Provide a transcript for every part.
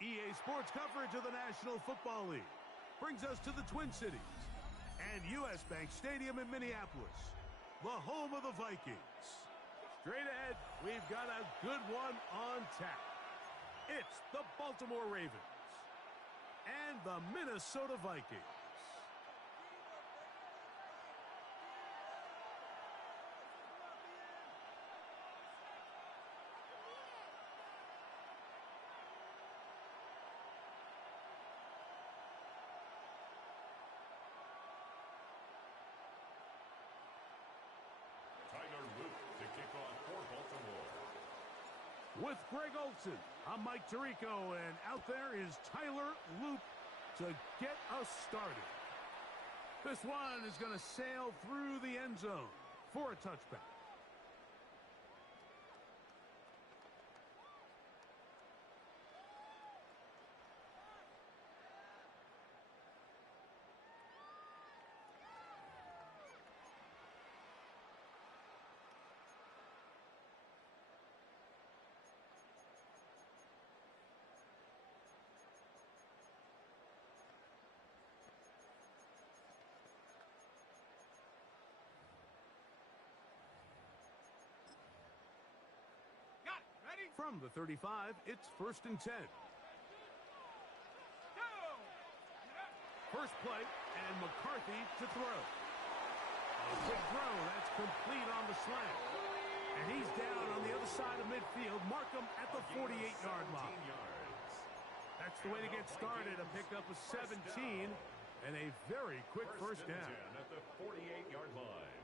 EA Sports coverage of the National Football League brings us to the Twin Cities and U.S. Bank Stadium in Minneapolis, the home of the Vikings. Straight ahead, we've got a good one on tap. It's the Baltimore Ravens and the Minnesota Vikings. To kick off for Baltimore. With Greg Olson, I'm Mike Tirico, and out there is Tyler Loop to get us started. This one is going to sail through the end zone for a touchback. From the 35, it's 1st and 10. First play, and McCarthy to throw. A quick throw, that's complete on the slant. And he's down on the other side of midfield. Mark him at the 48-yard line. That's the way to get started, a pickup of 17, and a very quick first down. At the 48-yard line.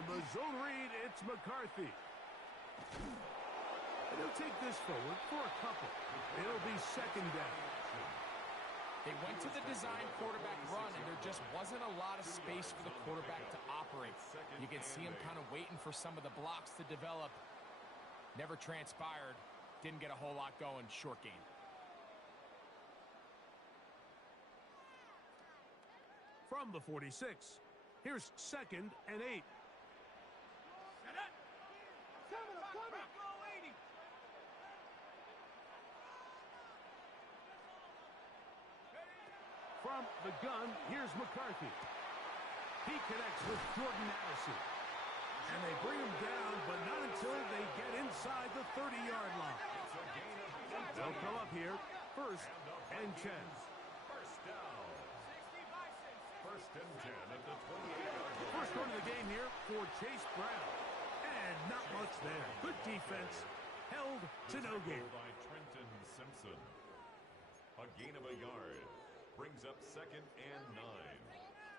On the zone read, it's McCarthy. And he'll take this forward for a couple. It'll be 2nd down. They went to the design quarterback run, and there just wasn't a lot of space for the quarterback to operate. You can see him kind of waiting for some of the blocks to develop. Never transpired. Didn't get a whole lot going. Short game. From the 46, here's 2nd and 8. From the gun, here's McCarthy. He connects with Jordan Addison. And they bring him down, but not until they get inside the 30-yard line. They'll come up here, 1st and 10. First down. 1st and 10 at the 28-yard line. First run of the game here for Chase Brown. And not much there. Good defense. Held to no gain. By Trenton Simpson. A gain of a yard. Brings up 2nd and 9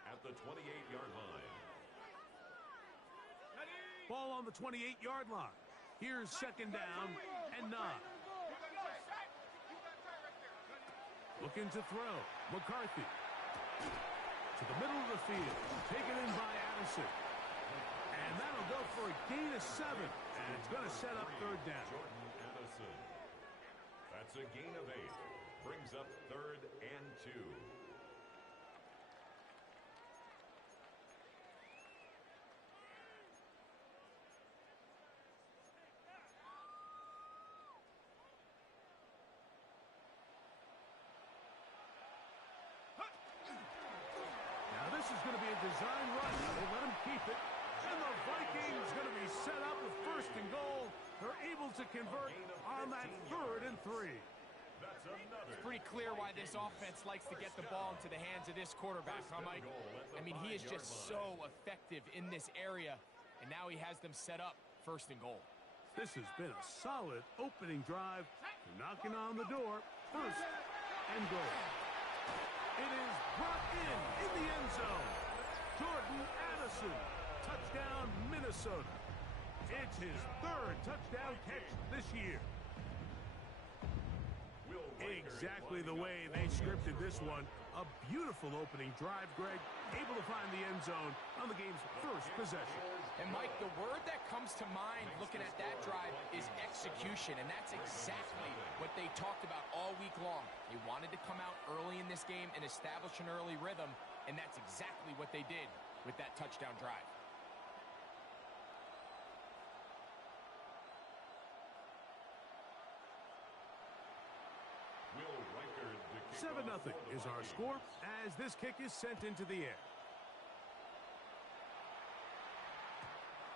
at the 28-yard line. Ball on the 28-yard line. Here's 2nd down and 9. Looking to throw. McCarthy. To the middle of the field. Taken in by Addison. And that'll go for a gain of 7. And it's going to set up 3rd down. Jordan Addison. That's a gain of 8. Brings up 3rd and 2. Now this is going to be a design run. They let him keep it. And the Vikings going to be set up with 1st and goal. They're able to convert on that 3rd and 3. It's pretty clear why this offense likes to get the ball into the hands of this quarterback, huh, Mike? I mean, he is just so effective in this area, and now he has them set up 1st and goal. This has been a solid opening drive. Knocking on the door, 1st and goal. It is brought in the end zone. Jordan Addison, touchdown Minnesota. It's his 3rd touchdown catch this year. Exactly the way they scripted this one. A beautiful opening drive, Greg. Able to find the end zone on the game's 1st possession. And, Mike, the word that comes to mind looking at that drive is execution, and that's exactly what they talked about all week long. They wanted to come out early in this game and establish an early rhythm, and that's exactly what they did with that touchdown drive. 7-0 is our score as this kick is sent into the air.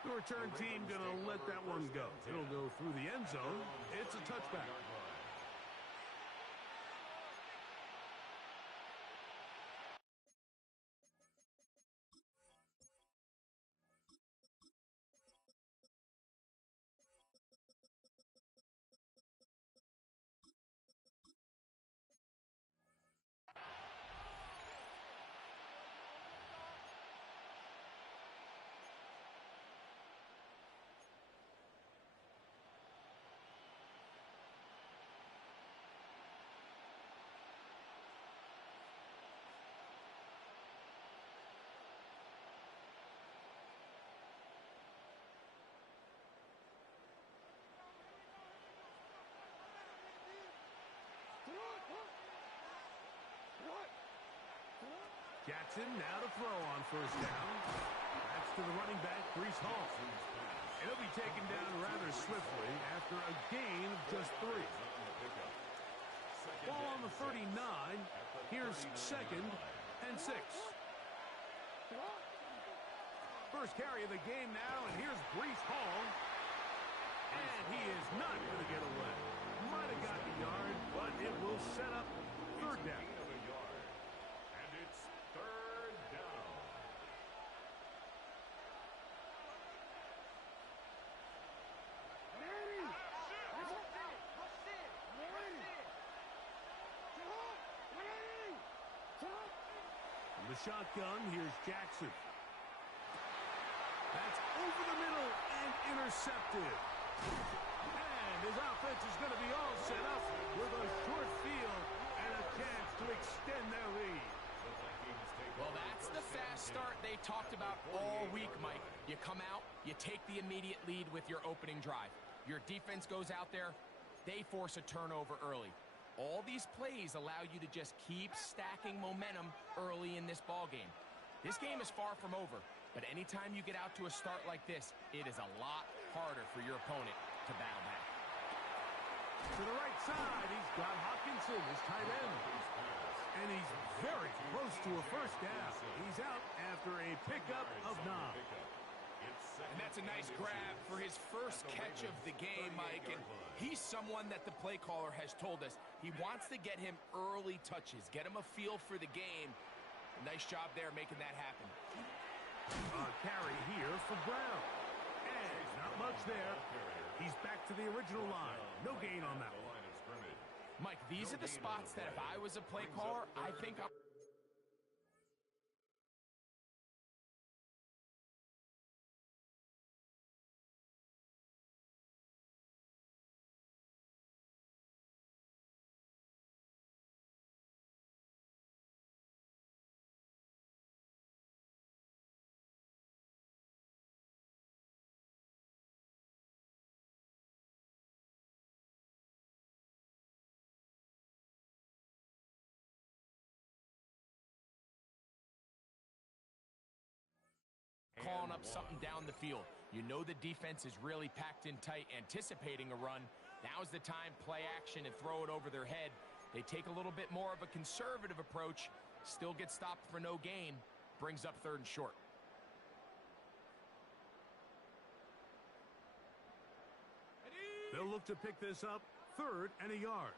The return team going to let that one go. It'll go through the end zone. It's a touchback. Jackson now to throw on first down. That's to the running back, Breece Hall. And he'll be taken down rather swiftly after a gain of just 3. Ball on the 39. Here's 2nd and 6. First carry of the game now, and here's Breece Hall. And he is not going to get away. Might have gotten a yard, but it will set up 3rd down. Shotgun, here's Jackson. That's over the middle and intercepted. And his offense is going to be all set up with a short field and a chance to extend their lead. Well, that's the fast start they talked about all week, Mike. You come out, you take the immediate lead with your opening drive. Your defense goes out there, they force a turnover early. All these plays allow you to just keep stacking momentum early in this ball game. This game is far from over, but anytime you get out to a start like this, it is a lot harder for your opponent to battle back. To the right side, he's got Hawkinson, his tight end. And he's very close to a first down. He's out after a pickup of 9. And that's a nice grab for his first catch of the game, Mike. And he's someone that the play caller has told us he wants to get him early touches, get him a feel for the game. Nice job there making that happen. A carry here for Brown. And not much there. He's back to the original line. No gain on that one. Mike, these are the spots that if I was a play caller, I think I'm... calling up something down the field. You know the defense is really packed in tight, anticipating a run. Now's the time, play action and throw it over their head. They take a little bit more of a conservative approach, still get stopped for no gain, brings up 3rd and short. They'll look to pick this up, 3rd and a yard.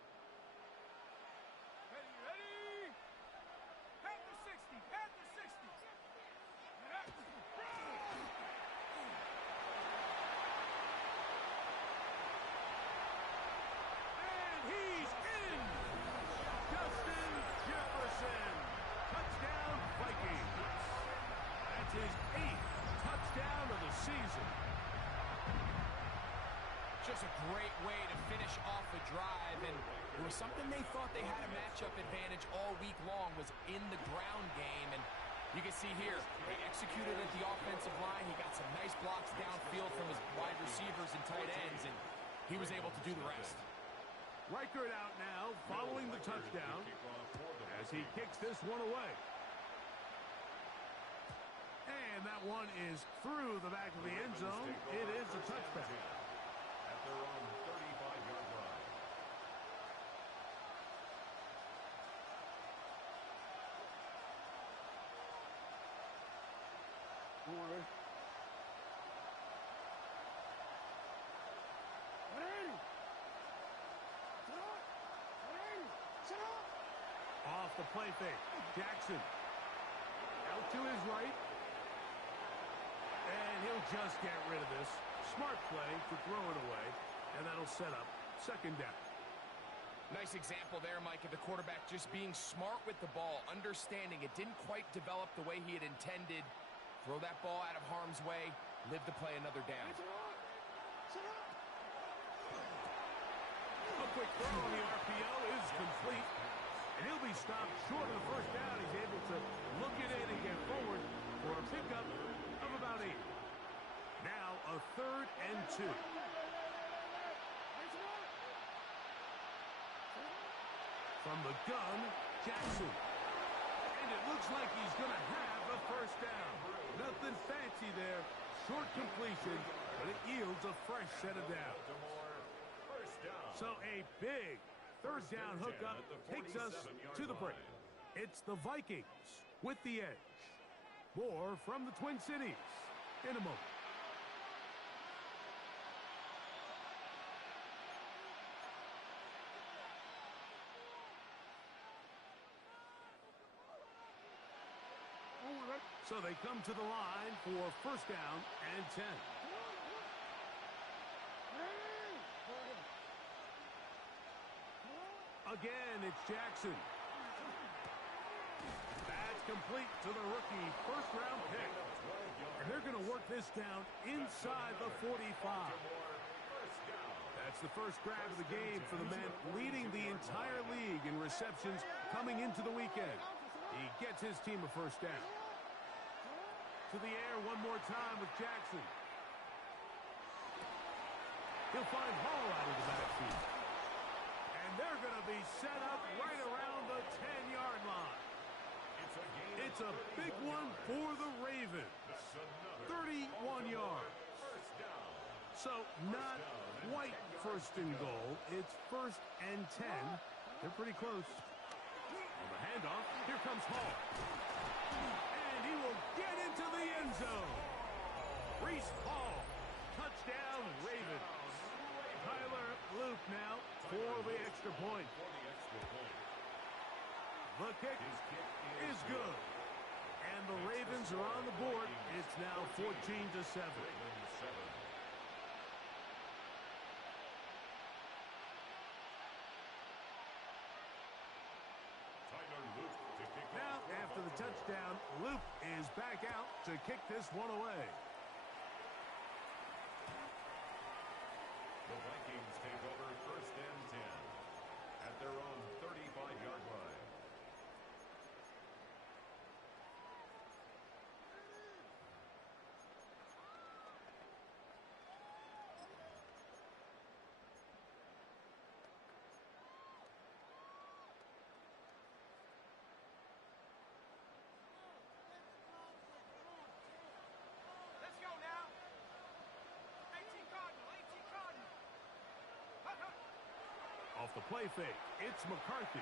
His 8th touchdown of the season. Just a great way to finish off the drive, and it was something they thought they had a matchup advantage all week long was in the ground game, and you can see here, they executed at the offensive line. He got some nice blocks downfield from his wide receivers and tight ends, and he was able to do the rest. Reichert out now, following the touchdown, as he kicks this one away. And that one is through the back of the end zone. It is a touchback. At their own 35-yard line. Off the play fake. Jackson. Out to his right. And he'll just get rid of this. Smart play to throw it away. And that'll set up second down. Nice example there, Mike, of the quarterback just being smart with the ball, understanding it didn't quite develop the way he had intended. Throw that ball out of harm's way, live to play another down. A quick throw on the RPO is complete. And he'll be stopped short of the first down. He's able to look it in and get forward for a pickup of about 8. Now a 3rd and 2. From the gun, Jackson. And it looks like he's going to have a first down. Nothing fancy there. Short completion, but it yields a fresh set of downs. So a big 3rd down hookup takes us to the break. It's the Vikings with the edge. More from the Twin Cities in a moment. So they come to the line for first down and 10. Again, it's Jackson. That's complete to the rookie first-round pick. And they're going to work this down inside the 45. That's the first grab of the game for the man leading the entire league in receptions coming into the weekend. He gets his team a first down. To the air one more time with Jackson. He'll find Hall out of the backfield. And they're going to be set up right around the 10-yard line. It's a big one for the Ravens. 31 yards. So not quite first and goal. It's 1st and 10. They're pretty close. On the handoff, here comes Hall. And he will get into the end zone. Reese Hall. Touchdown, Ravens. Tyler Luke now for the extra point. The kick is good. And the Ravens are on the board. It's now 14-7. Now, after the touchdown, Luke is back out to kick this one away. The Vikings take over 1st and 10 at their own 35-yard line. Off the play fake, it's McCarthy.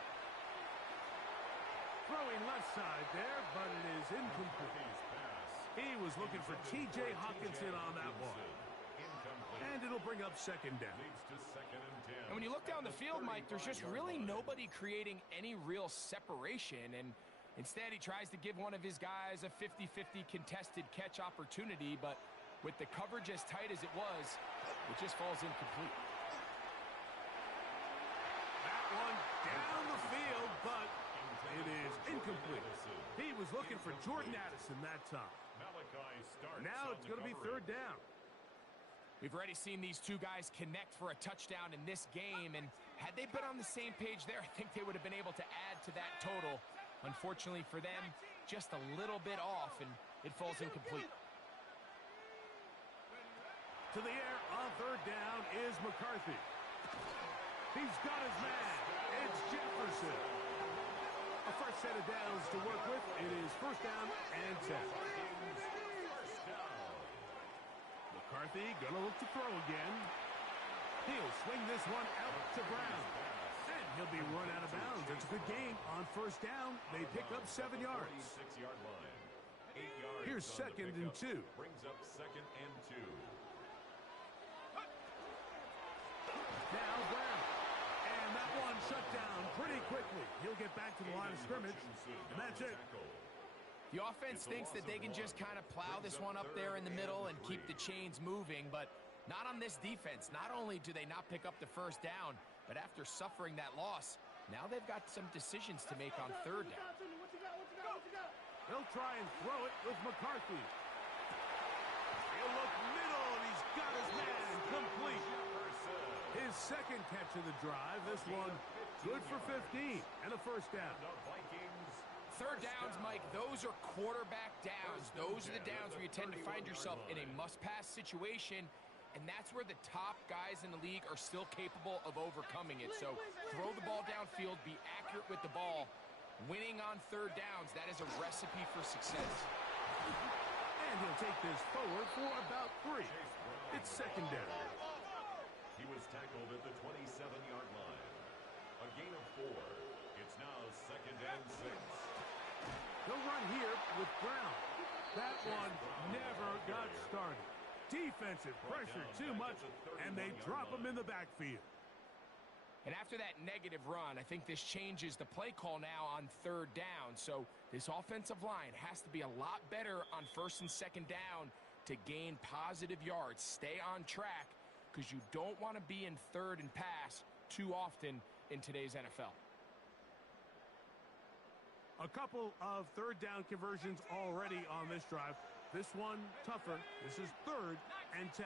Throwing left side there, but it is incomplete. He was looking for T.J. Hawkinson on that one. And it'll bring up second down. And when you look down the field, Mike, there's just really nobody creating any real separation. And instead, he tries to give one of his guys a 50-50 contested catch opportunity. But with the coverage as tight as it was, it just falls incomplete. That one down the field, but it is incomplete. He was looking for Jordan Addison that time. Now it's going to be third down. We've already seen these two guys connect for a touchdown in this game, and had they been on the same page there, I think they would have been able to add to that total. Unfortunately for them, just a little bit off, and it falls incomplete. To the air on third down is McCarthy. He's got his man. It's Jefferson. A fresh set of downs to work with. It is first down and 10. McCarthy gonna look to throw again. He'll swing this one out to Brown. And he'll be run out of bounds. It's a good game on first down. They pick up 7 yards. Here's second and 2. Brings up second and 2. Now Brown. And that one shut down pretty quickly. He'll get back to the line of scrimmage, and that's it. The offense thinks that they can just kind of plow this one up there in the middle and keep the chains moving, but not on this defense. Not only do they not pick up the first down, but after suffering that loss, now they've got some decisions to make on third down. He'll try and throw it with McCarthy. He'll look middle, and he's got his man complete. His second catch of the drive. This one good for 15 and a first down. Third downs, Mike, those are quarterback downs. Those are the downs where you tend to find yourself in a must-pass situation, and that's where the top guys in the league are still capable of overcoming it. So throw the ball downfield, be accurate with the ball. Winning on third downs, that is a recipe for success. And he'll take this forward for about 3. It's second down. He was tackled at the 27-yard line. A gain of 4. It's now second and 6. He'll run here with Brown. That one never got started. Defensive pressure too much, and they drop him in the backfield. And after that negative run, I think this changes the play call now on third down. So this offensive line has to be a lot better on first and second down to gain positive yards. Stay on track, because you don't want to be in third and pass too often in today's NFL. A couple of third down conversions already on this drive. This one tougher. This is third and 10.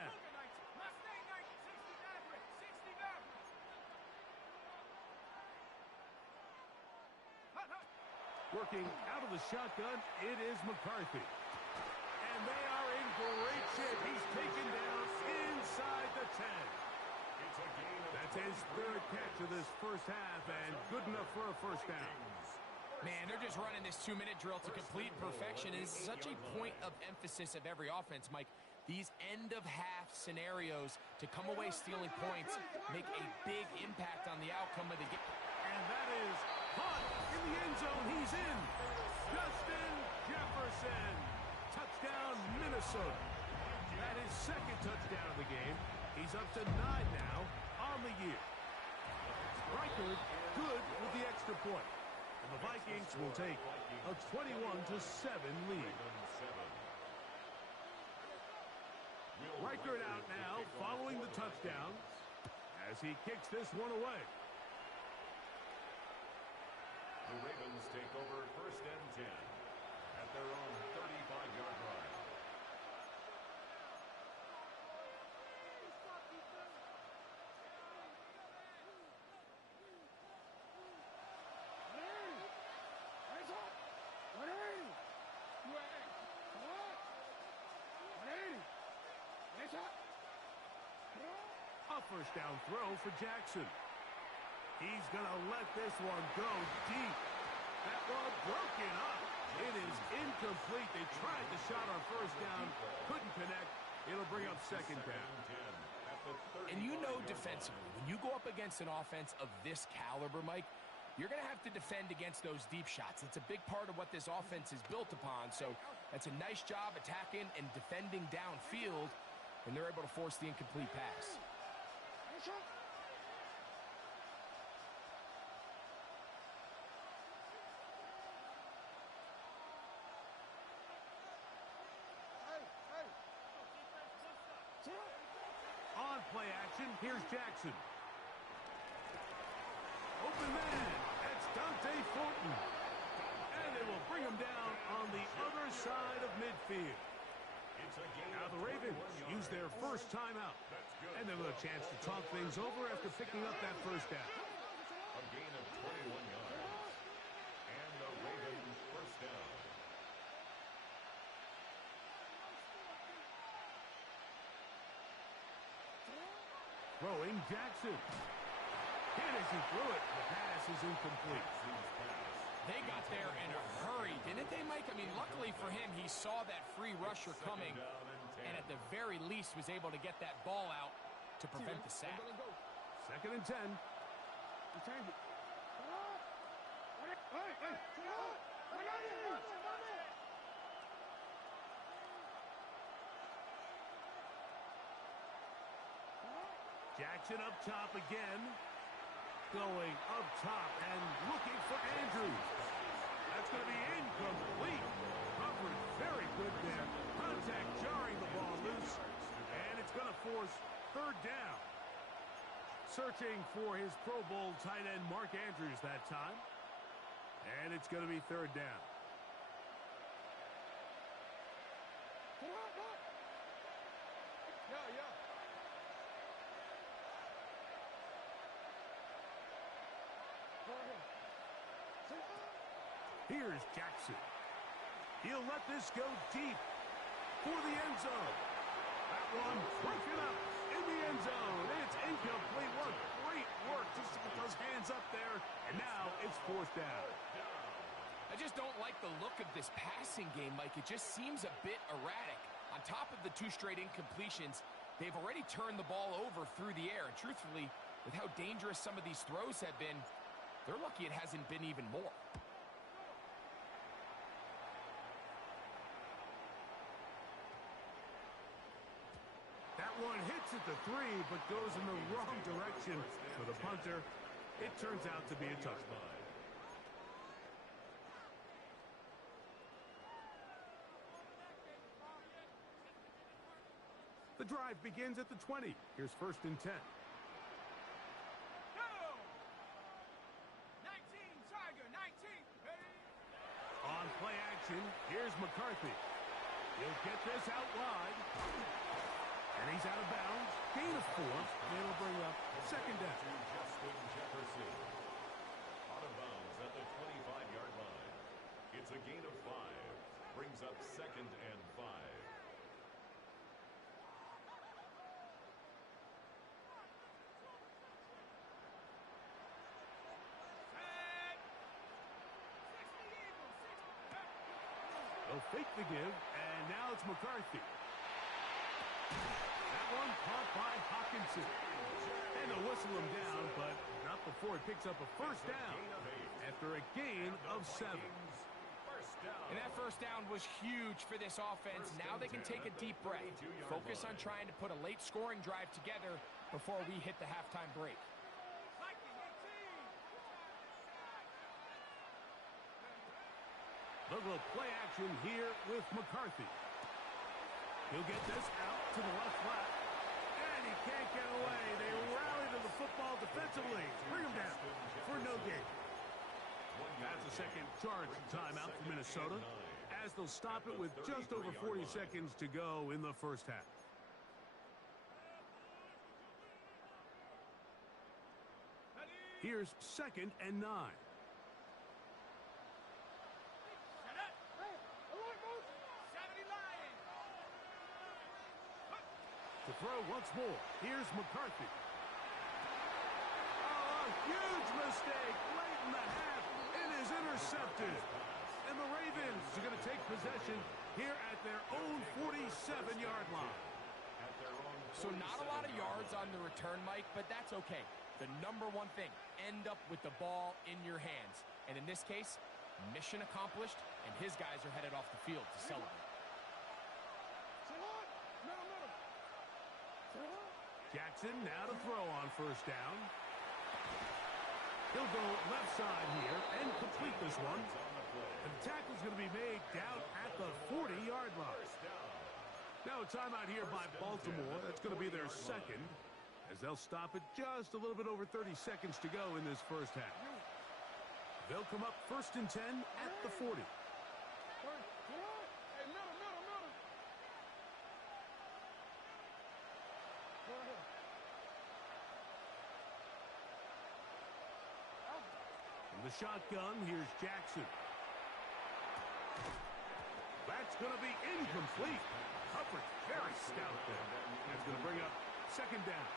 Working out of the shotgun, it is McCarthy. And they are in great shape. He's taken down inside the 10. That's his third catch of this first half, and good enough for a first down. Man, they're just running this 2-minute drill to complete perfection. It is such a point of emphasis of every offense, Mike. These end-of-half scenarios to come away stealing points make a big impact on the outcome of the game. And that is caught in the end zone. He's in. Justin Jefferson. Touchdown, Minnesota. That is second touchdown of the game. He's up to 9 now on the year. Reichard good with the extra point. And the Vikings will take a 21-7 lead. Reichard out now following the touchdown as he kicks this one away. The Ravens take over first and 10 at their own 35-yard line. A first down throw for Jackson. He's going to let this one go deep. That ball broken up. It is incomplete. They tried the shot on first down. Couldn't connect. It'll bring up second down. And you know defensively, when you go up against an offense of this caliber, Mike, you're going to have to defend against those deep shots. It's a big part of what this offense is built upon. So that's a nice job attacking and defending downfield, and they're able to force the incomplete pass. On play action, here's Jackson. Open man, that's Dante Fulton. And they will bring him down on the other side of midfield. Now the Ravens use their first timeout. And they'll have a chance to talk things over after picking up that first down. A gain of 21 yards. And the Ravens first down. Throwing Jackson. Hit as he threw it. The pass is incomplete. They got there in a hurry, didn't they, Mike? I mean, luckily for him, he saw that free rusher coming, and at the very least was able to get that ball out to prevent the sack. Second and 10. Jackson up top again. Going up top and looking for Andrews. That's going to be incomplete. Coverage very good there. Contact jarring the ball loose. And it's going to force third down. Searching for his Pro Bowl tight end Mark Andrews that time. And it's going to be third down. Here's Jackson. He'll let this go deep for the end zone. That one broken up in the end zone. It's incomplete. What great work just to get those hands up there. And now it's fourth down. I just don't like the look of this passing game, Mike. It just seems a bit erratic. On top of the 2 straight incompletions, they've already turned the ball over through the air. And truthfully, with how dangerous some of these throws have been, they're lucky it hasn't been even more. That one hits at the 3, but goes in the wrong direction for the punter. It turns out to be a touchdown. The drive begins at the 20. Here's first and 10. On play action, here's McCarthy. He'll get this out wide. And he's out of bounds. Gain of 4. It'll bring up second down. Justin Jefferson. Out of bounds at the 25-yard line. It's a gain of 5. Brings up second and 5. They'll fake the give, and now it's McCarthy. That one caught by Hawkinson. And they'll whistle him down, but not before it picks up a first down after a gain of 7. And that first down was huge for this offense. Now they can take a deep breath. Focus on trying to put a late scoring drive together before we hit the halftime break. A little play action here with McCarthy. He'll get this out to the left flat. And he can't get away. They rally to the football defensively. Bring him down for no gain. That's a second charge timeout for Minnesota, as they'll stop it with just over 40 seconds to go in the first half. Here's second and 9. To throw once more. Here's McCarthy. Oh, a huge mistake late in the half. It is intercepted. And the Ravens are going to take possession here at their own 47-yard line. So not a lot of yards on the return, Mike, but that's okay. The number one thing, end up with the ball in your hands. And in this case, mission accomplished, and his guys are headed off the field to celebrate. Jackson now to throw on first down. He'll go left side here and complete this one. And the tackle's going to be made down at the 40-yard line. Now a timeout here by Baltimore. That's going to be their second, as they'll stop it just a little bit over 30 seconds to go in this first half. They'll come up first and 10 at the 40. From the shotgun, here's Jackson. That's going to be incomplete. Hubbard, very stout there. That's going to bring up second down.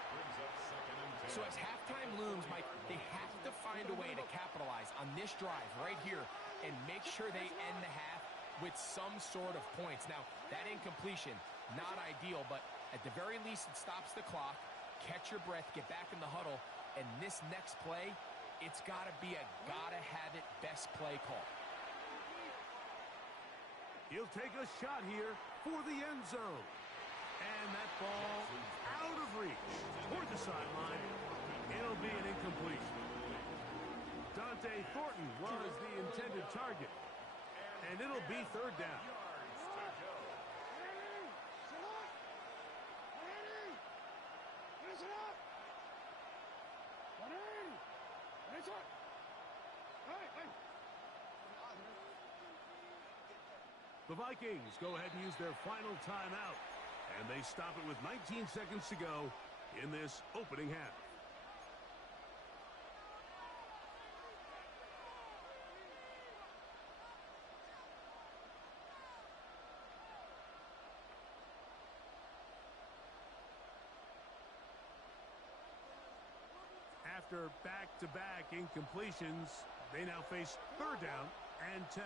So as halftime looms, Mike, they have to find a way to capitalize on this drive right here and make sure they end the half with some sort of points. Now, that incompletion, not ideal, but at the very least, it stops the clock. Catch your breath, get back in the huddle, and this next play, it's got to be a gotta-have-it best play call. He'll take a shot here for the end zone. And that ball out of reach toward the sideline. It'll be an incompletion. Dante Thornton was the intended target. And it'll be third down. The Vikings go ahead and use their final timeout. And they stop it with 19 seconds to go in this opening half. After back-to-back incompletions, they now face third down and 10.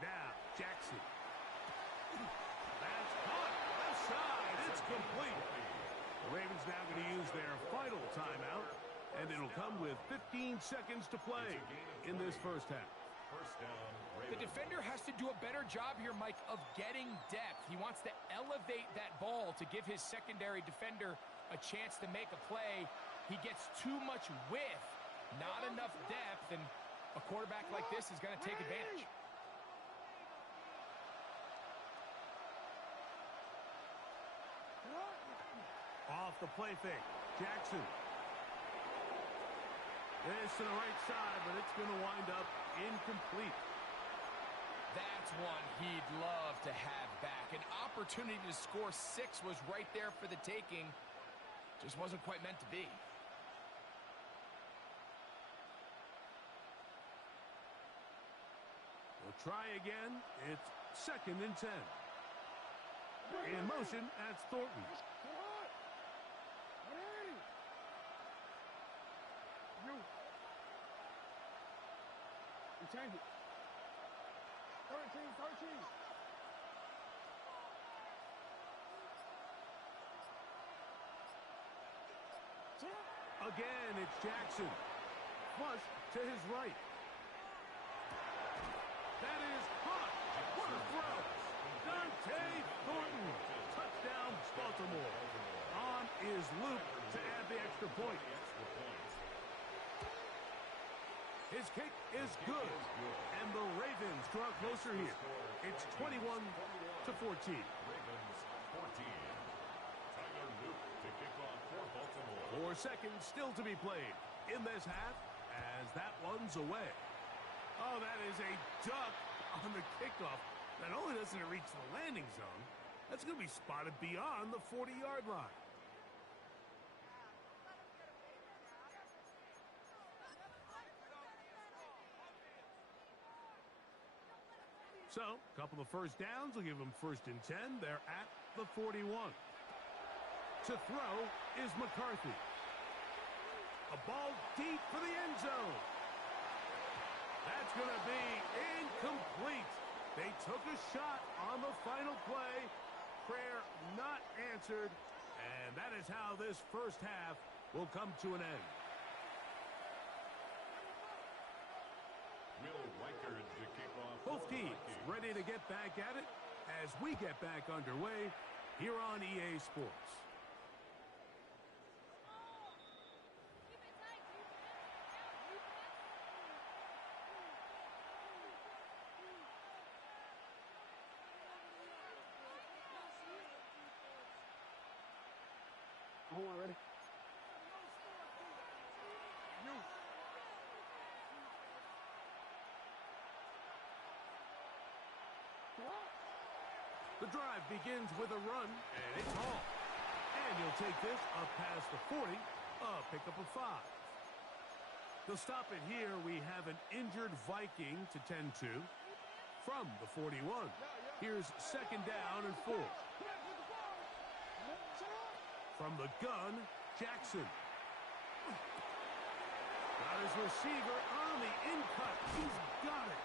Now, Jackson. That's caught. Left side. It's complete. The Ravens now going to use their final timeout, and it'll come with 15 seconds to play in this first half. The defender has to do a better job here, Mike, of getting depth. He wants to elevate that ball to give his secondary defender a chance to make a play. He gets too much width, not enough depth, and a quarterback like this is going to take advantage. Off the play fake. Jackson. This to the right side, but it's going to wind up incomplete. That's one he'd love to have back. An opportunity to score 6 was right there for the taking. Just wasn't quite meant to be. We'll try again. It's 2nd and 10. In motion, that's Thornton. Change it. 13. Again, it's Jackson. Flush to his right. That is caught. What a throw. Dante Thornton. Touchdown, Baltimore. On is Luke to add the extra point. His kick is good, and the Ravens draw closer here. It's 21-14. Ravens 14. Tyler Luke to kick off for Baltimore. 4 seconds still to be played in this half as that one's away. Oh, that is a duck on the kickoff. Not only doesn't it reach the landing zone, that's going to be spotted beyond the 40-yard line. So, a couple of first downs will give them 1st and 10. They're at the 41. To throw is McCarthy. A ball deep for the end zone. That's going to be incomplete. They took a shot on the final play. Prayer not answered. And that is how this first half will come to an end. Will Reichard to kick off. Both teams ready to get back at it as we get back underway here on EA Sports. Hold on, ready? The drive begins with a run, and it's Hall. And he'll take this up past the 40, a pickup of 5. They'll stop it here. We have an injured Viking to tend to from the 41. Here's 2nd down and 4. From the gun, Jackson. Got his receiver on the in-cut. He's got it.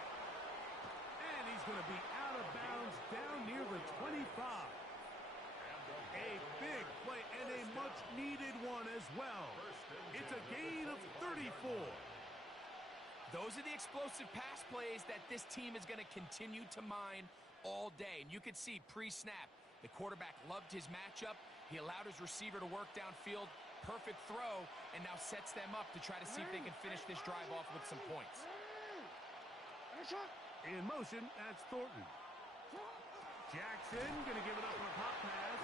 And he going to be out of bounds down near the 25. A big play and a much-needed one as well. It's a gain of 34. Those are the explosive pass plays that this team is going to continue to mine all day. And you could see pre-snap, the quarterback loved his matchup. He allowed his receiver to work downfield. Perfect throw, and now sets them up to try to see if they can finish this drive off with some points. In motion, that's Thornton. Jackson going to give it up on a pop pass.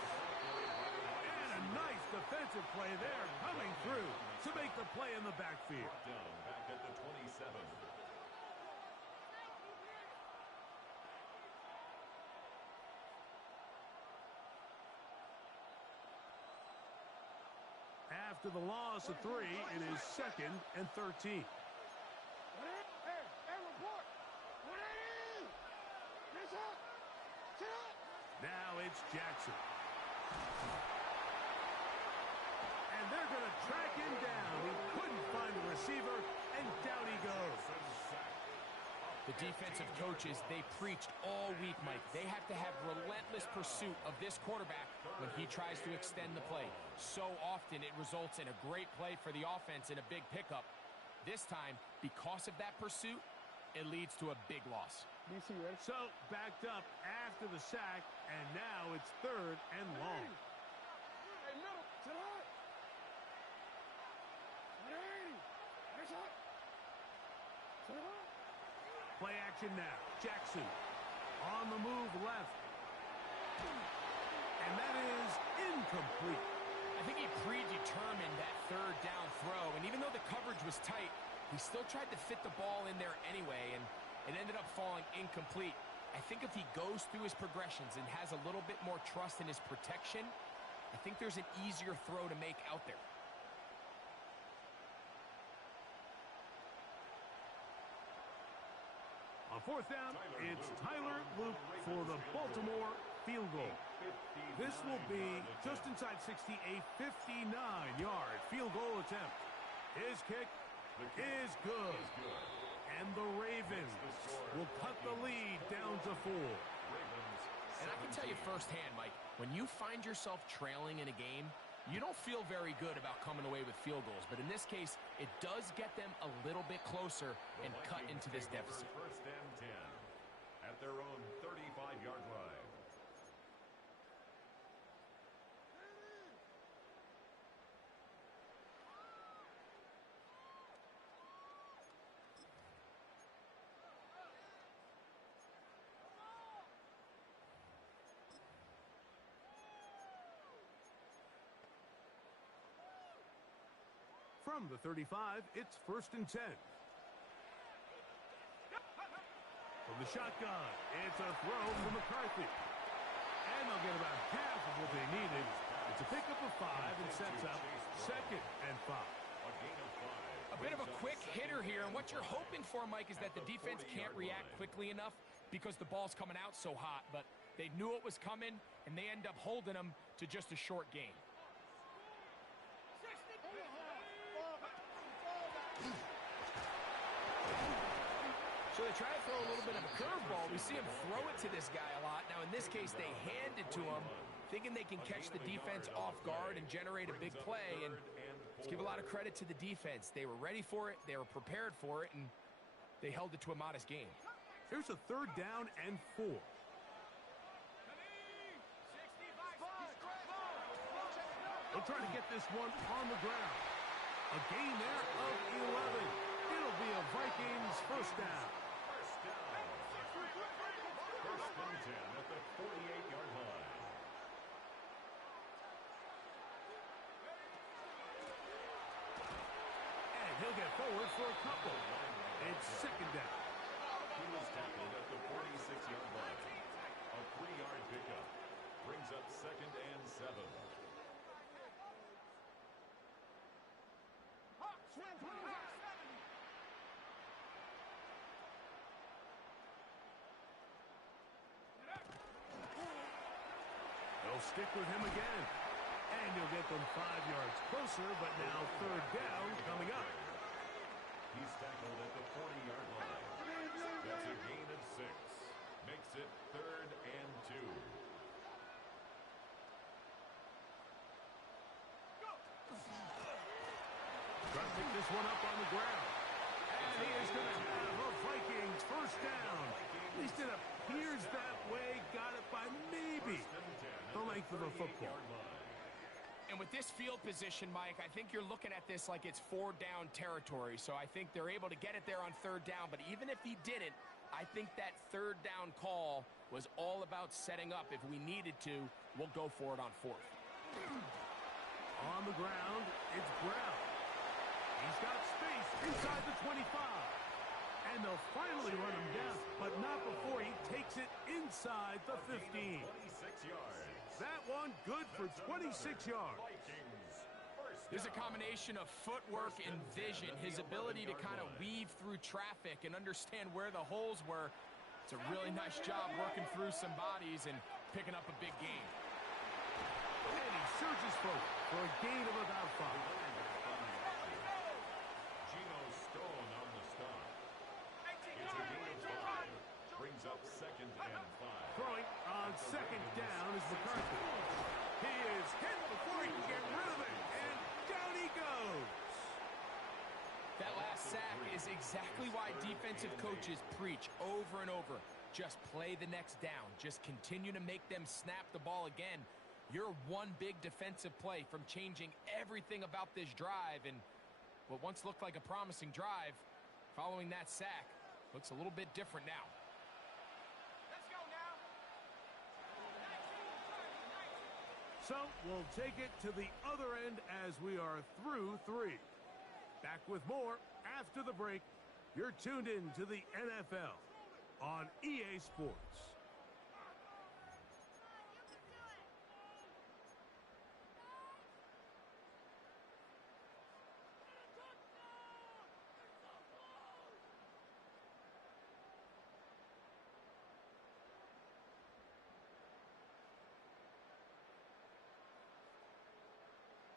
And a nice defensive play there coming through to make the play in the backfield. Down back at the 27. After the loss of 3, it is 2nd and 13. Now it's Jackson. And they're going to track him down. He couldn't find the receiver, and down he goes. The defensive coaches, they preached all week, Mike. They have to have relentless pursuit of this quarterback when he tries to extend the play. So often it results in a great play for the offense and a big pickup. This time, because of that pursuit, it leads to a big loss. So backed up after the sack, and now it's 3rd and long. Play action now. Jackson on the move left. And that is incomplete. I think he predetermined that 3rd down throw, and even though the coverage was tight, he still tried to fit the ball in there anyway, and it ended up falling incomplete. I think if he goes through his progressions and has a little bit more trust in his protection, I think there's an easier throw to make out there. On 4th down, it's Tyler Luke for the Baltimore field goal. This will be just inside 60, a 59-yard field goal attempt. His kick is good. And the Ravens will cut the lead down to 4. And I can tell you firsthand, Mike, when you find yourself trailing in a game, you don't feel very good about coming away with field goals. But in this case, it does get them a little bit closer and cut into this deficit. 1st and 10 at their own 35-yard line. From the 35, it's 1st and 10. From the shotgun, it's a throw from McCarthy. And they'll get about half of what they needed. It's a pickup of 5 and sets up 2nd and 5. A bit of a quick hitter here, and what you're hoping for, Mike, is that the defense can't react quickly enough because the ball's coming out so hot. But they knew it was coming, and they end up holding them to just a short gain. So they try to throw a little bit of a curveball. We see him throw it to this guy a lot. Now, in this case, they hand it to him, thinking they can catch the defense off guard and generate a big play. And let's give a lot of credit to the defense. They were ready for it, they were prepared for it, and they held it to a modest gain. Here's a 3rd down and 4. They'll try to get this one on the ground. A gain there of 11. It'll be a Vikings 1st down. 1st and 10 at the 48-yard line. And he'll get forward for a couple. It's 2nd down. He was tackled at the 46-yard line. A 3-yard pickup brings up 2nd and 7. They'll stick with him again. And he'll get them 5 yards closer, but now 3rd down coming up. He's tackled at the 40-yard line. That's a gain of 6. one up on the ground. And he is going to have a Vikings first down. At least it appears that way. Got it by maybe the length of a football. And with this field position, Mike, I think you're looking at this like it's 4-down territory. So I think they're able to get it there on 3rd down. But even if he didn't, I think that 3rd down call was all about setting up. If we needed to, we'll go for it on 4th. On the ground, it's Brown. He's got space inside the 25. And they'll finally run him down, but not before he takes it inside the 15. 26 yards. That one good for 26 yards. There's a combination of footwork and vision, his ability to kind of weave through traffic and understand where the holes were. It's a really nice job working through some bodies and picking up a big gain. And he surges forward for a gain of about 5. Geno Stone on the stop. It's a gain of 5. Brings up 2nd and 5. Throwing on 2nd down is McCarthy. He is hit before he can get rid of it, and down he goes. That last sack is exactly why defensive coaches preach over and over. Just play the next down. Just continue to make them snap the ball again. You're one big defensive play from changing everything about this drive, and what once looked like a promising drive, following that sack, looks a little bit different now. So we'll take it to the other end as we are through 3. Back with more after the break. You're tuned in to the NFL on EA Sports.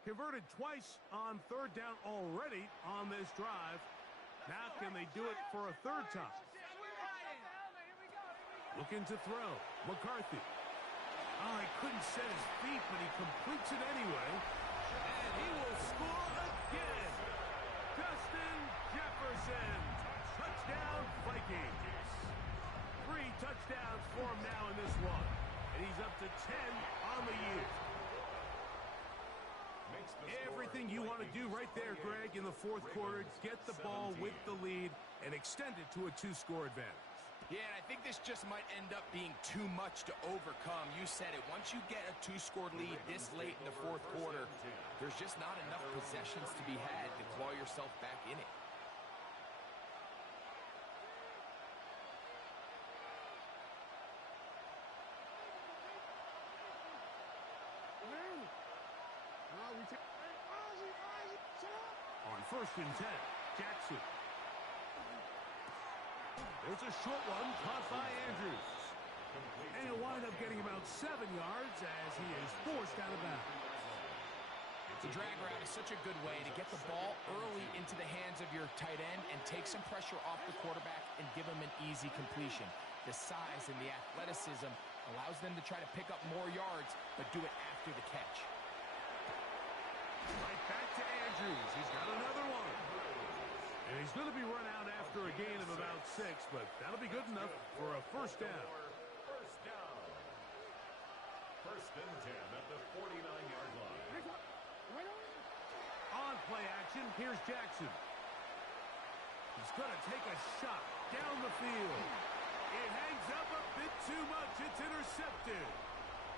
Converted twice on 3rd down already on this drive. Now can they do it for a 3rd time? Looking to throw. McCarthy. Oh, he couldn't set his feet, but he completes it anyway. And he will score again. Justin Jefferson. Touchdown, Vikings. 3 touchdowns for him now in this one. And he's up to 10 on the year. Everything you want to do right there, Greg, in the 4th quarter. Get the ball with the lead and extend it to a 2-score advantage. Yeah, and I think this just might end up being too much to overcome. You said it. Once you get a 2-score lead this late in the 4th quarter, there's just not enough possessions to be had to claw yourself back in it. On 1st and 10, Jackson. There's a short one caught by Andrews. And he'll wind up getting about 7 yards as he is forced out of bounds. The drag route is such a good way to get the ball early into the hands of your tight end and take some pressure off the quarterback and give him an easy completion. The size and the athleticism allows them to try to pick up more yards, but do it after the catch. Right back to Andrews. He's got another one. And he's going to be run out after a gain of about 6, but that'll be good enough for a 1st down. First down. 1st and 10 at the 49-yard line. On play action, here's Jackson. He's going to take a shot down the field. It hangs up a bit too much. It's intercepted.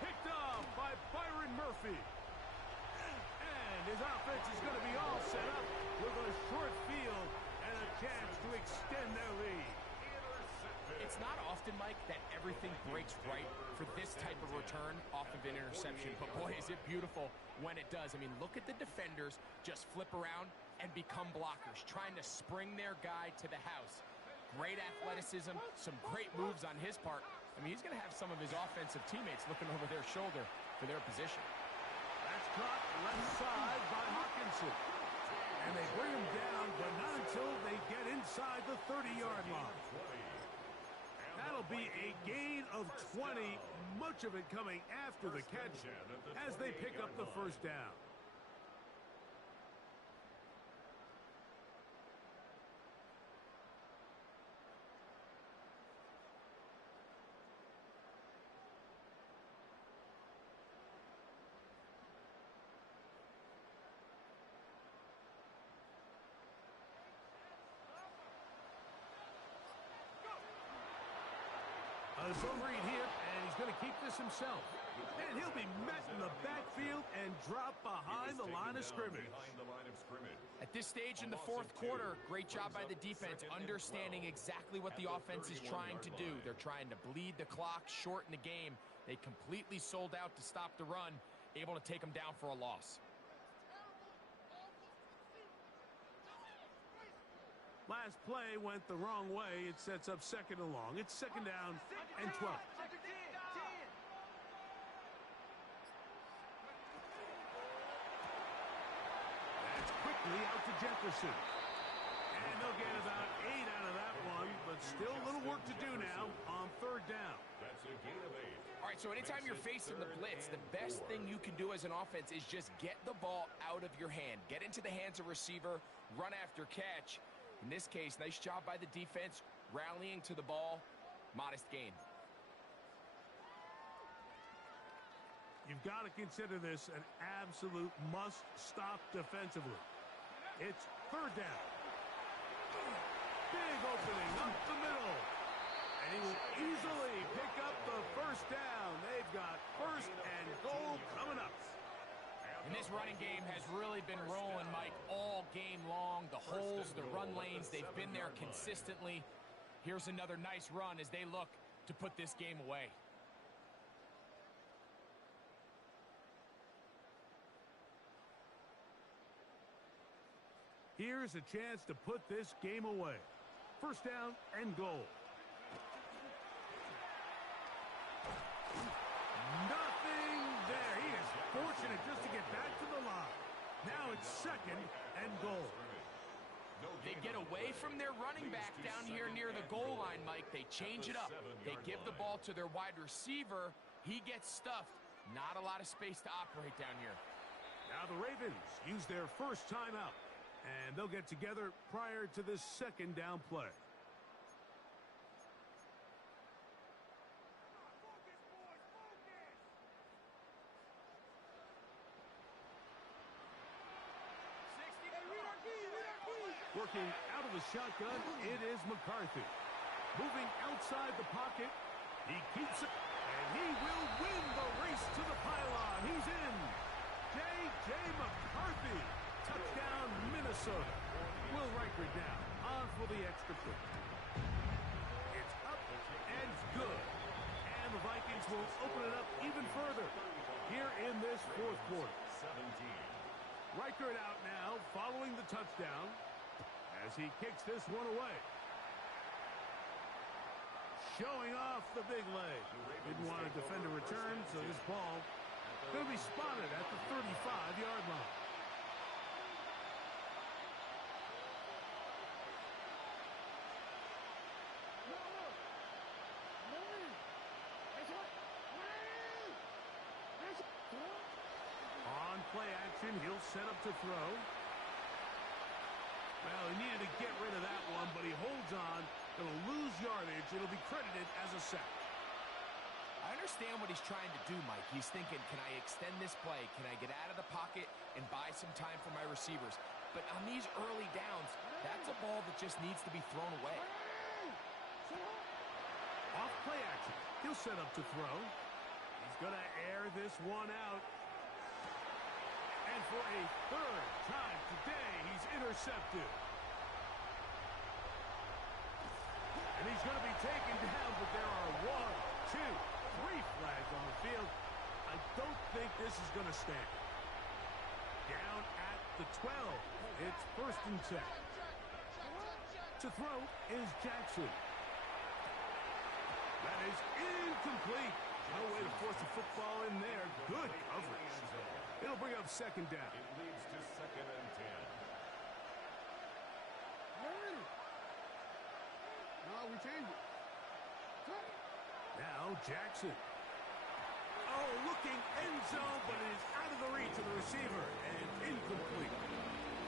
Picked off by Byron Murphy. And his offense is going to be all set up with a short field and a chance to extend their lead. It's not often, Mike, that everything breaks right for this type of return off of an interception. But, boy, is it beautiful when it does. I mean, look at the defenders just flip around and become blockers, trying to spring their guy to the house. Great athleticism, some great moves on his part. I mean, he's going to have some of his offensive teammates looking over their shoulder for their position. That's caught left side by Hawkinson. And they bring him down, but not until they get inside the 30-yard line. That'll be a gain of 20, much of it coming after the catch as they pick up the 1st down. Zone read here, and he's going to keep this himself. And he'll be met in the backfield and dropped behind the line of scrimmage. At this stage in the fourth quarter, great job by the defense understanding exactly what the offense is trying to do. They're trying to bleed the clock, shorten the game. They completely sold out to stop the run, able to take them down for a loss. Last play went the wrong way. It sets up second and long. It's second down and 12. That's quickly out to Jefferson. And they'll get about 8 out of that one, but still a little work to do now on third down. That's a gain of 8. All right, so anytime you're facing the blitz, the best thing you can do as an offense is just get the ball out of your hand. Get into the hands of receiver, run after catch. In this case, nice job by the defense, rallying to the ball, modest gain. You've got to consider this an absolute must-stop defensively. It's third down. Big opening up the middle. And he will easily pick up the first down. They've got first and goal coming up. And this running game has really been rolling, Mike, all game long. The holes, the run lanes, they've been there consistently. Here's another nice run as they look to put this game away. Here's a chance to put this game away. First down and goal. Nothing there. He is fortunate just to get back to the line. Now it's second and goal. They get away from their running back down here near the goal line, Mike. They change it up. They give the ball to their wide receiver. He gets stuffed. Not a lot of space to operate down here. Now the Ravens use their first timeout. And they'll get together prior to this second down play. Working out of the shotgun, it is McCarthy. Moving outside the pocket, he keeps it, and he will win the race to the pylon. He's in. J.J. McCarthy. Touchdown, Minnesota. Will Riker down on for the extra point. It's up and good. And the Vikings will open it up even further here in this fourth quarter. 17. Riker out now following the touchdown as he kicks this one away. Showing off the big leg. Didn't want to defend a return, so this ball going to be spotted at the 35-yard line. On play action, he'll set up to throw. Well, he needed to get rid of that one, but he holds on. It'll lose yardage. It'll be credited as a sack. I understand what he's trying to do, Mike. He's thinking, can I extend this play? Can I get out of the pocket and buy some time for my receivers? But on these early downs, that's a ball that just needs to be thrown away. Off play action. He'll set up to throw. He's going to air this one out. And for a third time today, he's intercepted. And he's going to be taken down, but there are 1, 2, 3 flags on the field. I don't think this is going to stand. Down at the 12. It's first and 10. To throw is Jackson. That is incomplete. No way to force the football in there. Good coverage. It'll bring up second down. It leads to second and 10. No, we change it. Now Jackson. Oh, looking end zone, but it is out of the reach of the receiver and incomplete.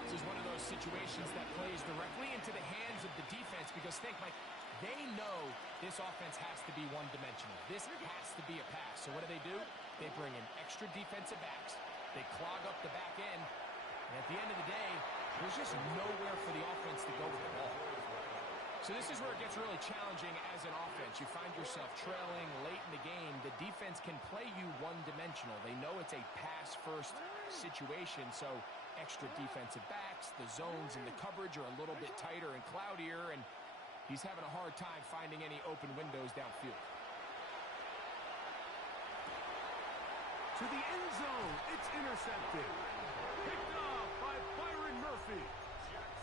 This is one of those situations that plays directly into the hands of the defense because think, Mike, they know this offense has to be one-dimensional. This has to be a pass. So what do? They bring in extra defensive backs. They clog up the back end. And at the end of the day, there's just nowhere for the offense to go with the ball. So this is where it gets really challenging as an offense. offense. You find yourself trailing late in the game. The defense can play you one-dimensional. They know it's a pass-first situation, so extra defensive backs, the zones and the coverage are a little bit tighter and cloudier, and he's having a hard time finding any open windows downfield. To the end zone, it's intercepted. Picked off by Byron Murphy.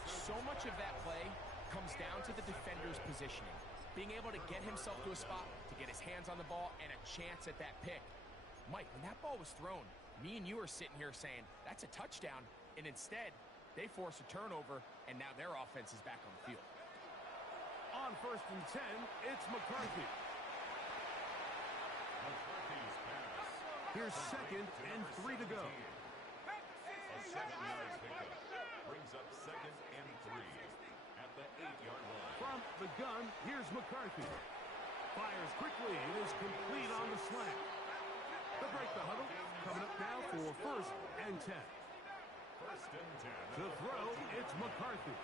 So much of that play comes down to the defender's positioning. Being able to get himself to a spot, to get his hands on the ball, and a chance at that pick. Mike, when that ball was thrown, me and you are sitting here saying, that's a touchdown, and instead, they force a turnover, and now their offense is back on the field. On 1st and 10, it's McCarthy. McCarthy's pass. Here's 2nd and 3 to go. A 7-yard pickup brings up 2nd and 3 at the 8-yard line. From the gun, here's McCarthy. Fires quickly and is complete on the slant. They'll break the huddle. Coming up now for 1st and 10. 1st and 10. To throw, it's McCarthy.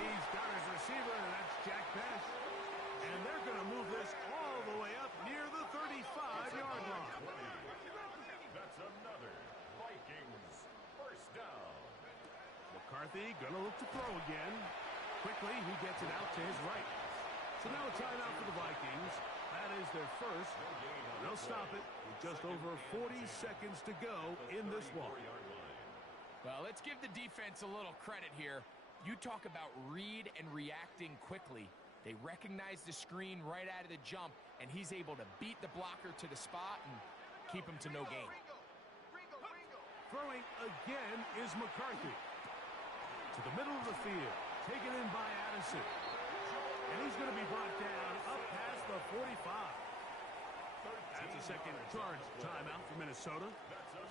He's got his receiver, and that's Jack Bash. And they're going to move this all the way up near the 35-yard line. That's another Vikings 1st down. McCarthy going to look to throw again. Quickly, he gets it out to his right. So now a timeout for the Vikings. That is their first. They'll stop it with just over 40 seconds to go in this one. Well, let's give the defense a little credit here. You talk about read and reacting quickly. They recognize the screen right out of the jump, and he's able to beat the blocker to the spot and keep him to no gain. Throwing again is McCarthy. To the middle of the field. Taken in by Addison. And he's going to be brought down up past the 45. That's a second charge timeout for Minnesota.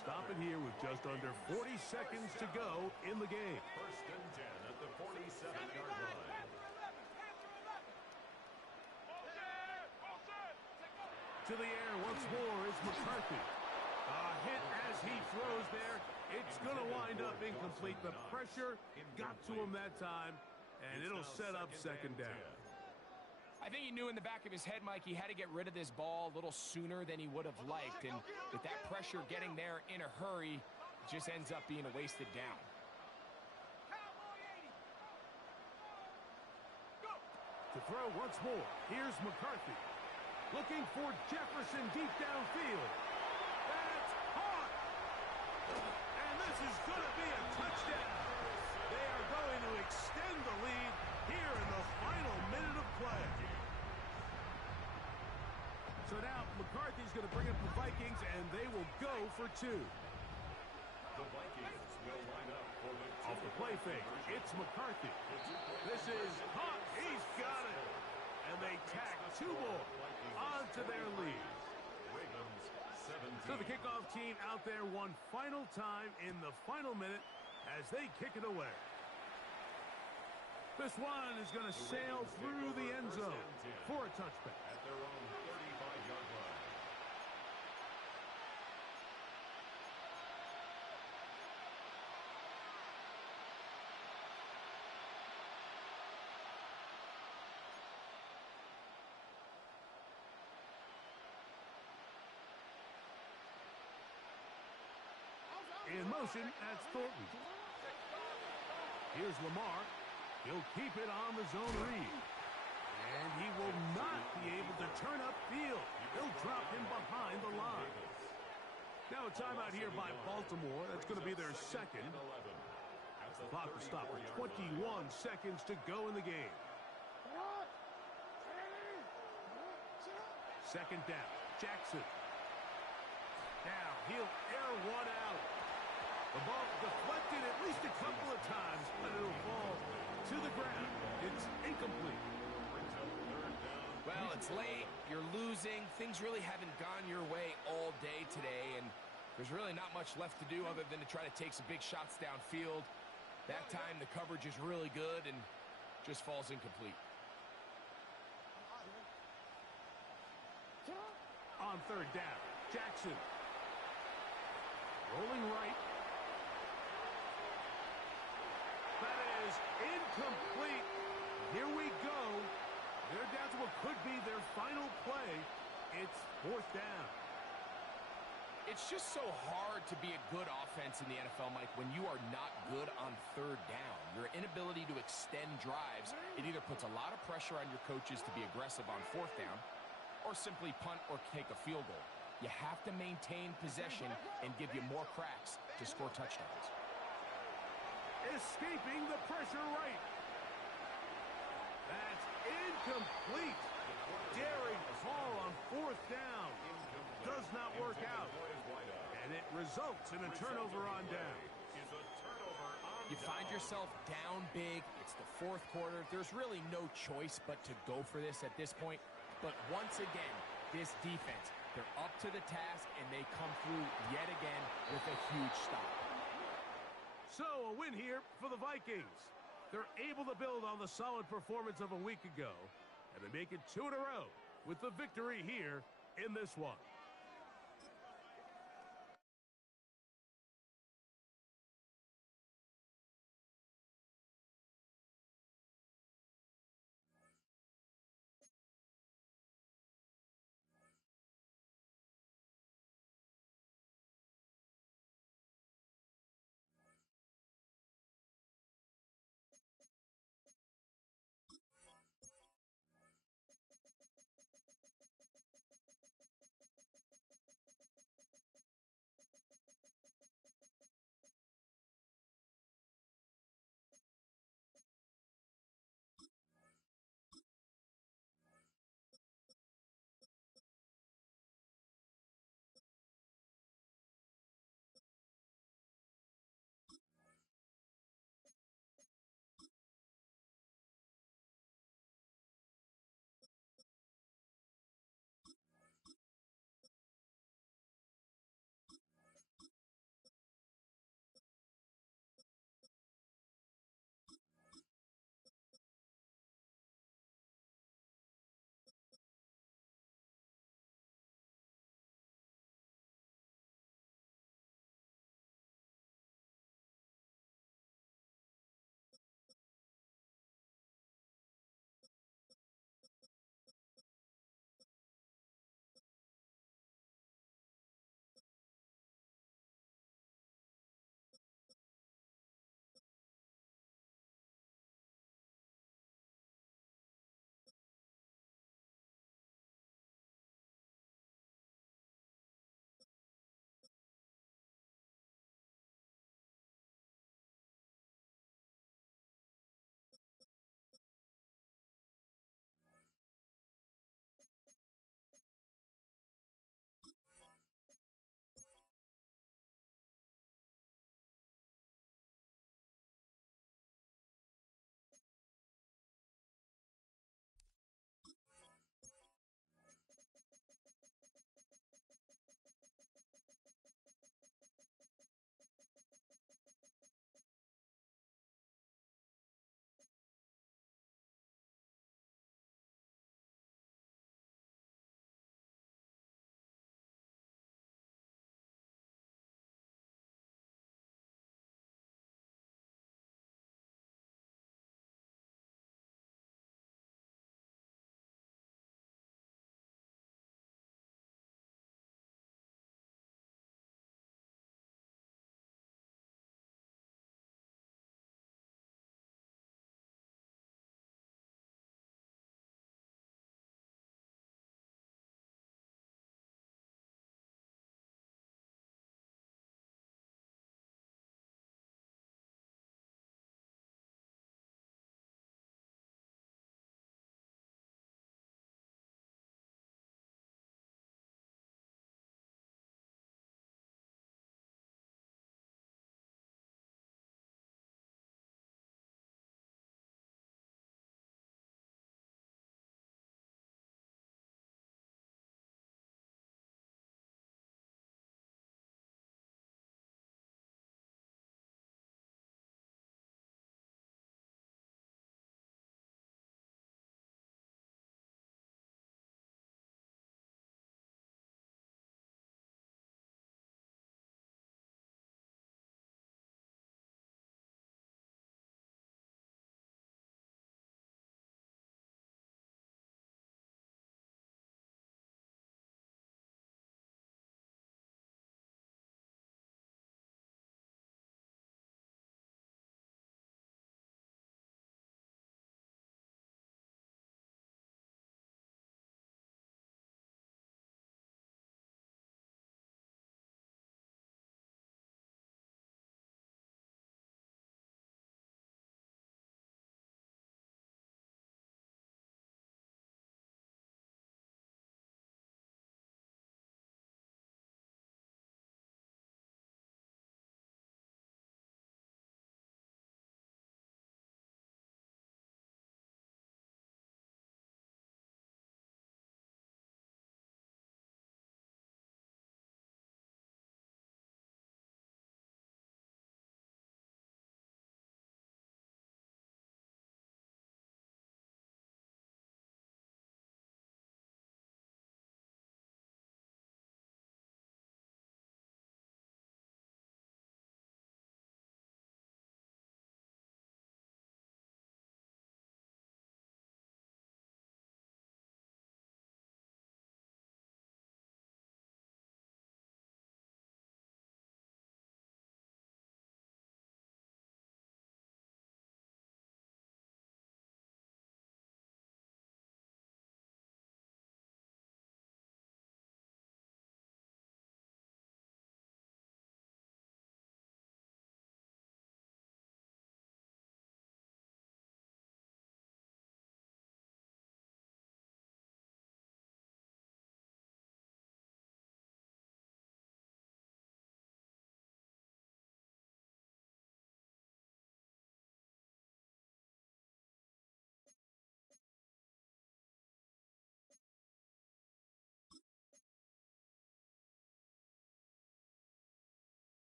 Stop it here with just under 40 seconds to go in the game. 1st and 10 at the 47-yard line. To the air once more is McCarthy. A hit as he throws there. It's going to wind up incomplete. The pressure got to him that time, and it'll set up 2nd down. I think he knew in the back of his head, Mike, he had to get rid of this ball a little sooner than he would have liked. And with that pressure getting there in a hurry, it just ends up being a wasted down. To throw once more, here's McCarthy. Looking for Jefferson deep downfield. That's caught! And this is going to be a touchdown. They are going to extend the lead here in the final minute of play. So now McCarthy's going to bring up the Vikings, and they will go for 2. The Vikings will line up for the Off the play fake, it's McCarthy. This is caught. He's got it. And they tack 2 more onto their lead. Ravens 17. So the kickoff team out there one final time in the final minute as they kick it away. This one is going to sail through the end zone for a touchback. At their own 35-yard line. In motion, that's Thornton. Here's Lamar. He'll keep it on the zone read. And he will not be able to turn upfield. He'll drop him behind the line. Now a timeout here by Baltimore. That's going to be their 2nd. The clock will stop with 21 seconds to go in the game. 2nd down. Jackson. Now he'll air one out. The ball deflected at least a couple of times, but it'll fall to the ground. It's incomplete. Well, it's late. You're losing. Things really haven't gone your way all day today, and there's really not much left to do other than to try to take some big shots downfield. That time, the coverage is really good and just falls incomplete. On 3rd down, Jackson. Rolling right. That is incomplete. Here we go. They're down to what could be their 4th down. It's just so hard to be a good offense in the NFL, Mike, when you are not good on 3rd down. Your inability to extend drives, it either puts a lot of pressure on your coaches to be aggressive on 4th down or simply punt or take a field goal. You have to maintain possession and give you more cracks to score touchdowns. Escaping the pressure right. That's incomplete. Daring call on 4th down. Does not work out. And it results in a turnover on down. You find yourself down big. It's the 4th quarter. There's really no choice but to go for this at this point. But once again, this defense, they're up to the task, and they come through yet again with a huge stop. So, a win here for the Vikings. They're able to build on the solid performance of a week ago, and they make it 2 in a row with the victory here in this one.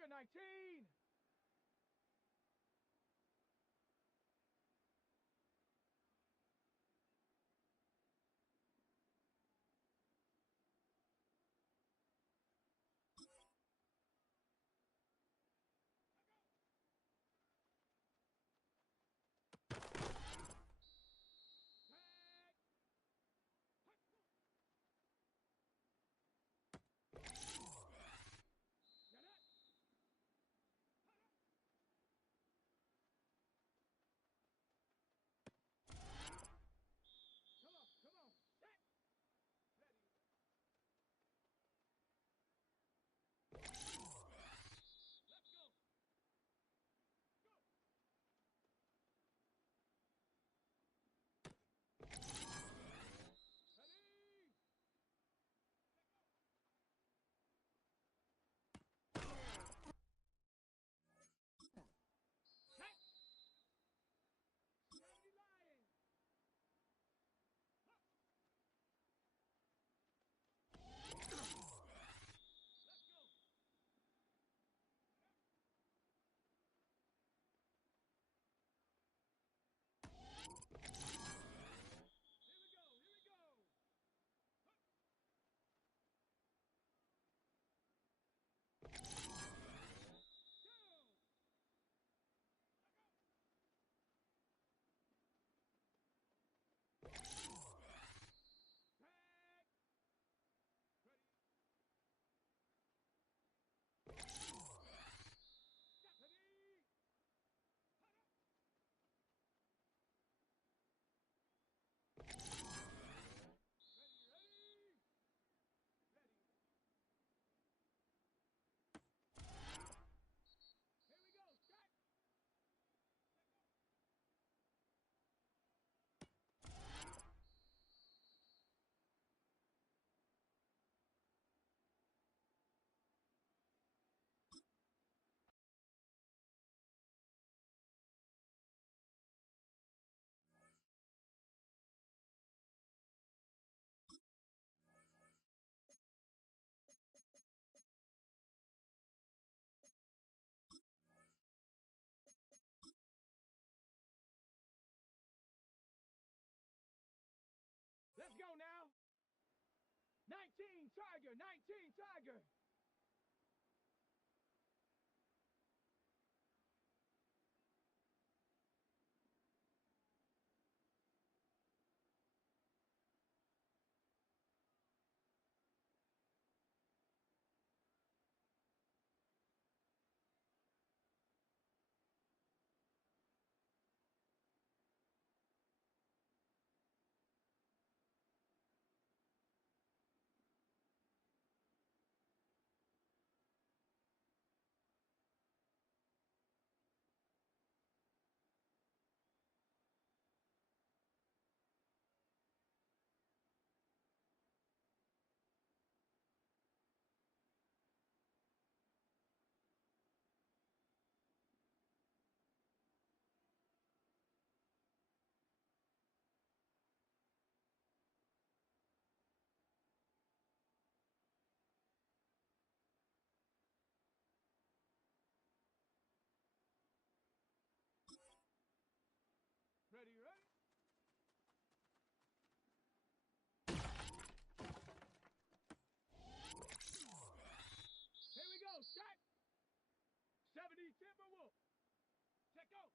Cougar 19. Let's go now. 19 Tiger, 19 Tiger. Ready, ready? Here we go, set. 70 Timberwolf. Check out.